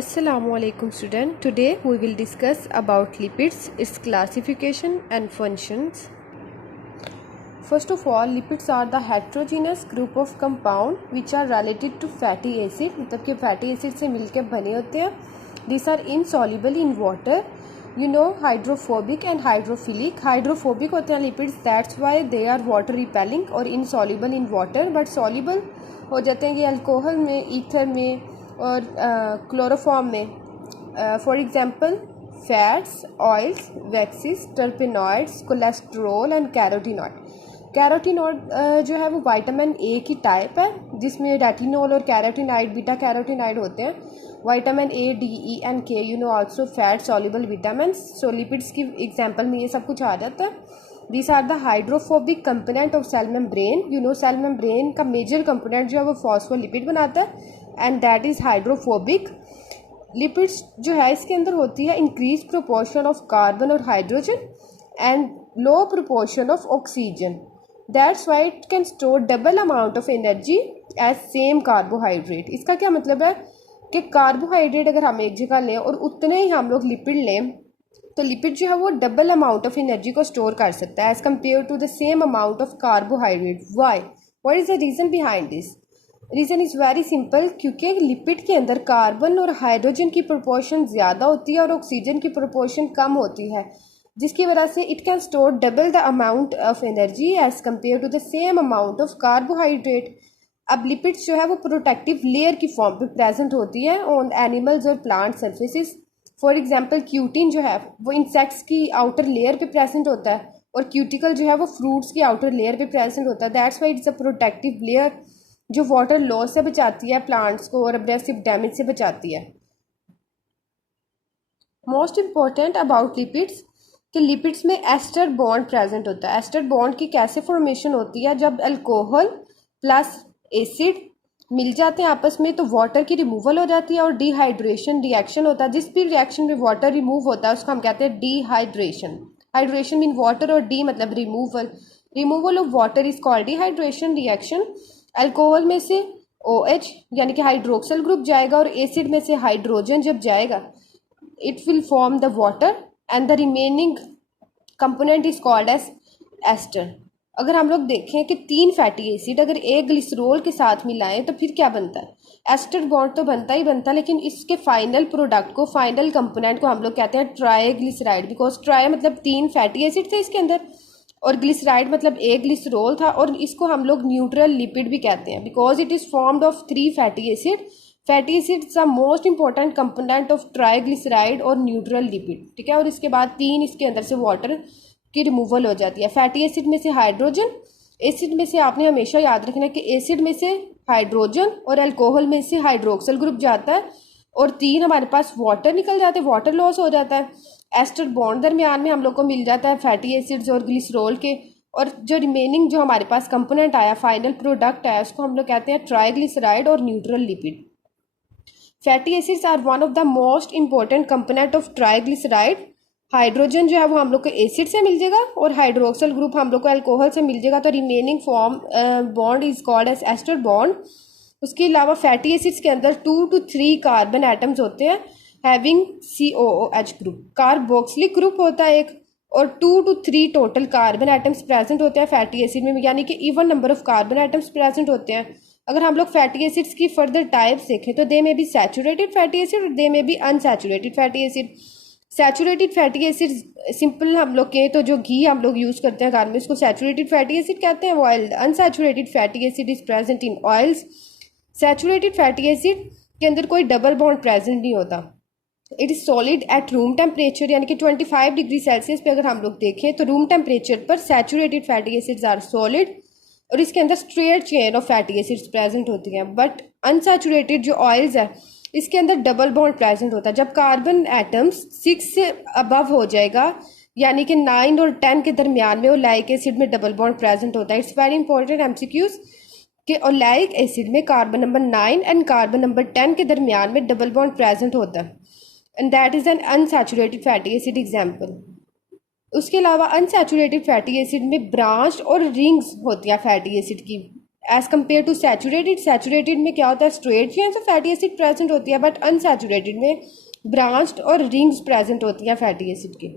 Assalamualaikum student. Today we will discuss about lipids, its classification and functions. First of all, lipids are the heterogeneous group of compound which are related to fatty acid. मतलब कि fatty acid से मिलकर बने होते हैं. These are insoluble in water. You know hydrophobic and hydrophilic. Hydrophobic होते हैं lipids, that's why they are water repelling और insoluble in water, but soluble हो जाते हैं ये अल्कोहल में, ईथर में और क्लोरोफॉर्म में. For example fats, oils, waxes, टर्पेनॉइड्स, cholesterol and carotenoid. Carotenoid जो है वो विटामिन ए की टाइप है जिसमें रेटिनॉल और कैरोटीनॉइड, बीटा कैरोटीनॉइड होते हैं. Vitamin A, D, E and K, you know also fat soluble vitamin. So lipids की एग्जांपल में ये सब कुछ आ जाता है. These are the hydrophobic component of cell membrane. You know cell membrane का major component जो है वो phospholipid बनाता है and that is hydrophobic. Lipids जो है इसके अंदर होती है increased proportion of carbon और hydrogen and low proportion of oxygen. That's why it can store double amount of energy as same carbohydrate. इसका क्या मतलब है कि कार्बोहाइड्रेट अगर हम एक जगह लें और उतने ही हम लोग लिपिड लें तो लिपिड जो है वो डबल अमाउंट ऑफ एनर्जी को स्टोर कर सकता है as compare to the same amount of carbohydrate. Why? What is the reason behind this? Reason is very simple, क्योंकि लिपिड के अंदर कार्बन और हाइड्रोजन की प्रोपोर्शन ज़्यादा होती है और ऑक्सीजन की प्रोपोर्शन कम होती है, जिसकी वजह से it can store double the amount of energy as compare to the same amount of carbohydrate. अब लिपिड्स जो है वो प्रोटेक्टिव लेयर की फॉर्म पे प्रेजेंट होती है ऑन एनिमल्स और plant surfaces. For example cutin जो है वो इंसेक्ट्स की आउटर लेयर पे प्रेजेंट होता है और क्यूटिकल जो है वो फ्रूट्स की आउटर लेयर पे प्रेजेंट होता है. That's why it's a protective layer जो वाटर लॉस से बचाती है प्लांट्स को और एब्रेसिव डैमेज से बचाती है. मोस्ट इम्पॉर्टेंट अबाउट लिपिड्स कि लिपिड्स में एस्टर बॉन्ड प्रेजेंट होता है. एस्टर बॉन्ड की कैसे फॉर्मेशन होती है? जब अल्कोहल प्लस एसिड मिल जाते हैं आपस में तो वाटर की रिमूवल हो जाती है और डिहाइड्रेशन रिएक्शन होता है. जिस भी रिएक्शन में वाटर रिमूव होता है उसको हम कहते हैं डिहाइड्रेशन. हाइड्रेशन मीन वाटर और डी मतलब removal. Removal of water is called dehydration reaction. Alcohol में से OH यानी कि हाइड्रोक्सल ग्रुप जाएगा और एसिड में से हाइड्रोजन जब जाएगा it will form the water and the remaining component is called as ester. अगर हम लोग देखें कि 3 फैटी एसिड अगर एक ग्लिसरॉल के साथ मिलाएं तो फिर क्या बनता है? एस्टर बॉन्ड तो बनता ही बनता है, लेकिन इसके फाइनल प्रोडक्ट को, फाइनल कंपोनेंट को हम लोग कहते हैं ट्राइग्लिसराइड. बिकॉज ट्राई मतलब 3 फैटी एसिड थे इसके अंदर और ग्लिसराइड मतलब एक ग्लिसरॉल था और इसको हम लोग न्यूट्रल लिपिड भी कहते हैं because it is formed of 3 fatty acid. Fatty acid the most important component of triglyceride और न्यूट्रल लिपिड. ठीक है, और इसके बाद 3 इसके अंदर से वाटर की रिमूवल हो जाती है. फैटी एसिड में से हाइड्रोजन, एसिड में से आपने हमेशा याद रखना है कि एसिड में से हाइड्रोजन और अल्कोहल में से हाइड्रोक्सल ग्रुप जाता है और 3 हमारे पास वाटर निकल जाते हैं, वाटर लॉस हो जाता है. एस्टर बॉन्ड दरमियान में हम लोग को मिल जाता है फैटी एसिड्स और ग्लिसरॉल के, और जो रिमेनिंग जो हमारे पास कंपोनेंट आया, फाइनल प्रोडक्ट आया, उसको हम लोग कहते हैं ट्राइग्लिसराइड और neutral lipid. Fatty acids are one of the most important component of triglyceride. Hydrogen जो है वो हम लोग को एसिड से मिल जाएगा और हाइड्रोक्सल ग्रुप हम लोग को अल्कोहल से मिल जाएगा, तो remaining form bond is called as ester bond. उसके अलावा फैटी एसिड्स के अंदर 2 to 3 कार्बन एटम्स होते हैं having COOH group. Carboxylic group होता है एक और 2 to 3 total carbon atoms present होते हैं फैटी एसिड में, यानी कि even number of carbon atoms present होते हैं. अगर हम लोग फैटी एसिड्स की फर्दर टाइप्स देखें तो दे may B saturated fatty acid और they may be unsaturated fatty acid. Saturated fatty acid simple हम लोग के तो जो घी हम लोग यूज़ करते हैं घर में उसको सैचुरेटेड फैटी एसिड कहते हैं. Oil unsaturated fatty acid is present in oils. Saturated fatty acid के अंदर कोई डबल बॉन्ड प्रेजेंट नहीं होता. It is solid at room temperature, यानी कि 25 डिग्री सेल्सियस पे अगर हम लोग देखें तो रूम टेम्परेचर पर saturated fatty acids are solid और इसके अंदर straight chain of fatty acids present होती हैं. बट अनसैचुरेटेड जो ऑयल्स है इसके अंदर डबल बॉन्ड प्रेजेंट होता है. जब कार्बन एटम्स 6 से अबव हो जाएगा यानी कि 9 और 10 के दरमियान में ओलेइक एसिड में डबल बॉन्ड प्रेजेंट होता है. इट्स वेरी इंपॉर्टेंट MCQs कि ओलेइक एसिड में carbon number 9 and carbon number 10 के दरमियान में डबल बॉन्ड प्रेजेंट होता है and that is an unsaturated fatty acid example. उसके अलावा अनसैचुरेटेड फैटी एसिड में ब्रांच और रिंग्स होती हैं फैटी एसिड की. As compare to saturated. Saturated में क्या होता है, straight chains of fatty acid present होती है, बट अनसैचुरेटेड में ब्रांच्ड और रिंग्स प्रेजेंट होती हैं फैटी एसिड की।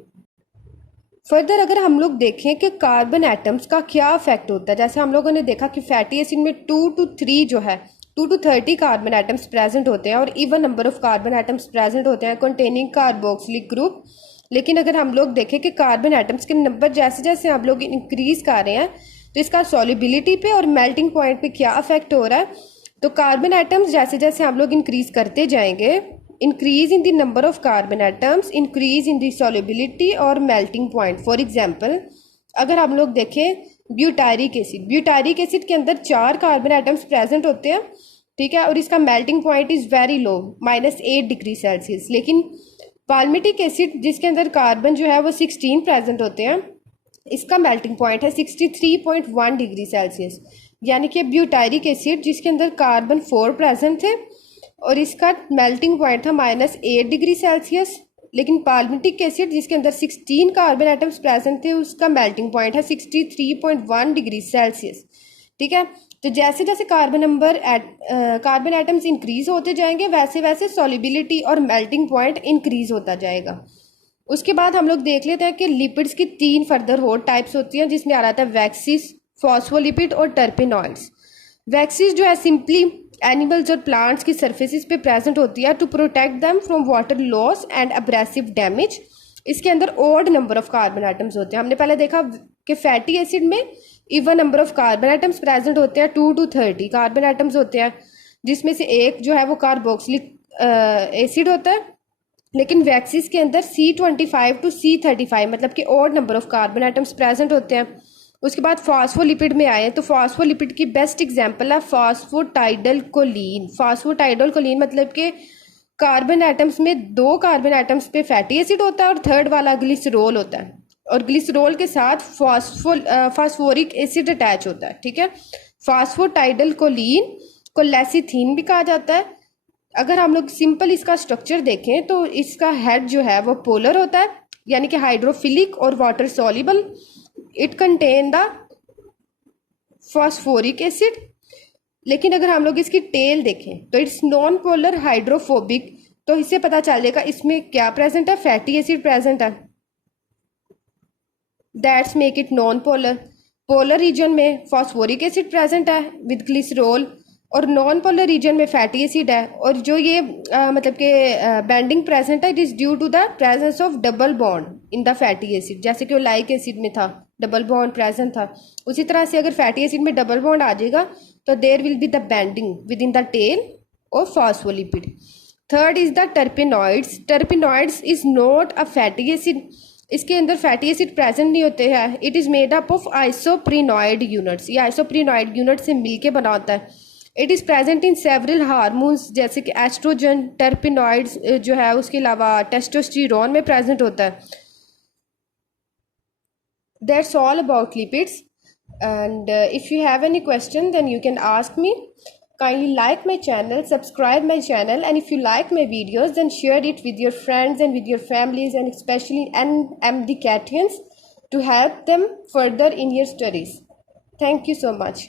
फर्दर अगर हम लोग देखें कि कार्बन एटम्स का क्या इफेक्ट होता है, जैसे हम लोगों ने देखा कि फैटी एसिड में 2 to 3 जो है 2 to 30 कार्बन एटम्स प्रेजेंट होते हैं और even number of carbon atoms present होते हैं कंटेनिंग कार्बोक्सिलिक ग्रुप। लेकिन अगर हम लोग देखें कि कार्बन एटम्स के नंबर जैसे जैसे हम लोग इंक्रीज कर रहे हैं तो इसका सॉल्युबिलिटी पे और मेल्टिंग पॉइंट पे क्या अफेक्ट हो रहा है। तो कार्बन एटम्स जैसे जैसे हम लोग इंक्रीज करते जाएंगे, increase in the number of carbon atoms, increase in the solubility और मेल्टिंग पॉइंट। फॉर एग्जांपल अगर हम लोग देखें ब्यूटारिक एसिड, ब्यूटारिक एसिड के अंदर 4 कार्बन एटम्स प्रेजेंट होते हैं, ठीक है, और इसका melting point is very low, -8 degree Celsius. लेकिन पाल्मिटिक एसिड जिसके अंदर कार्बन जो है वो 16 प्रेजेंट होते हैं, इसका मेल्टिंग पॉइंट है 63.1 डिग्री सेल्सियस। यानी कि ब्यूटारिक एसिड जिसके अंदर कार्बन 4 प्रेजेंट थे और इसका मेल्टिंग पॉइंट था -8 डिग्री सेल्सियस। लेकिन पाल्मिटिक एसिड जिसके अंदर 16 कार्बन एटम्स प्रेजेंट थे, उसका मेल्टिंग पॉइंट है 63.1 डिग्री सेल्सियस। ठीक है, तो जैसे जैसे कार्बन एटम्स इंक्रीज होते जाएंगे वैसे वैसे सॉल्युबिलिटी और मेल्टिंग पॉइंट इंक्रीज होता जाएगा। उसके बाद हम लोग देख लेते हैं कि लिपिड्स की 3 फर्दर और टाइप्स होती हैं, जिसमें आ रहा था वैक्सीज, फॉस्फोलिपिड और टर्पेनॉइड्स। वैक्सीज जो है सिंपली एनिमल्स और प्लांट्स की सर्फेसिस पे प्रेजेंट होती है to protect them from water loss and abrasive damage. इसके अंदर odd number of carbon atoms होते हैं। हमने पहले देखा कि फैटी एसिड में even number of carbon atoms present होते हैं, 2 to 30 कार्बन एटम्स होते हैं, जिसमें से एक जो है वो कार्बोक्सिलिक एसिड होता है। लेकिन वैक्सीज के अंदर C25 to C35 मतलब कि odd number of carbon atoms present होते हैं। उसके बाद फॉस्फोलिपिड में आए तो फॉस्फोलिपिड की बेस्ट एग्जांपल है फॉस्फोटाइडल कोलीन। फॉस्फोटाइडल कोलीन मतलब कि कार्बन एटम्स में 2 कार्बन एटम्स पे फैटी एसिड होता है और थर्ड वाला ग्लिसरॉल होता है, और ग्लिसरॉल के साथ फास्फोरिक एसिड अटैच होता है। ठीक है, फॉस्फोटाइडल कोलीन को लेसिथीन भी कहा जाता है। अगर हम लोग सिंपल इसका स्ट्रक्चर देखें तो इसका हेड जो है वो पोलर होता है, यानी कि हाइड्रोफिलिक और water soluble. It contain the phosphoric acid. लेकिन अगर हम लोग इसकी टेल देखें तो इट्स नॉन पोलर हाइड्रोफोबिक। तो इससे पता चल जाएगा इसमें क्या प्रेजेंट है, फैटी एसिड प्रेजेंट है। That's make it non polar. Polar region में फॉस्फोरिक एसिड प्रेजेंट है विद ग्लिसरॉल, और नॉन पोलर रीजन में फैटी एसिड है। और जो ये मतलब कि बैंडिंग प्रेजेंट है, it is due to the presence of double bond in the fatty acid. जैसे कि लाइक एसिड में था डबल बॉन्ड प्रेजेंट था, उसी तरह से अगर फैटी एसिड में डबल बॉन्ड आ जाएगा तो there will be the banding within the tail of phospholipid. Third is the terpenoids. Terpenoids is not a fatty acid. इसके अंदर फैटी एसिड प्रेजेंट नहीं होते हैं। It is made up of isoprenoid units. ये isoprenoid unit से मिलके बना होता है। It is present in several hormones जैसे कि एस्ट्रोजन। टर्पेनॉइड्स जो है उसके अलावा टेस्टोस्टेरोन में प्रेजेंट होता है। That's all about lipids, and if you have any question then you can ask me. Kindly like my channel, subscribe my channel, and if you like my videos then share it with your friends and with your families, and especially NMD Catians to help them further in your studies. Thank you so much.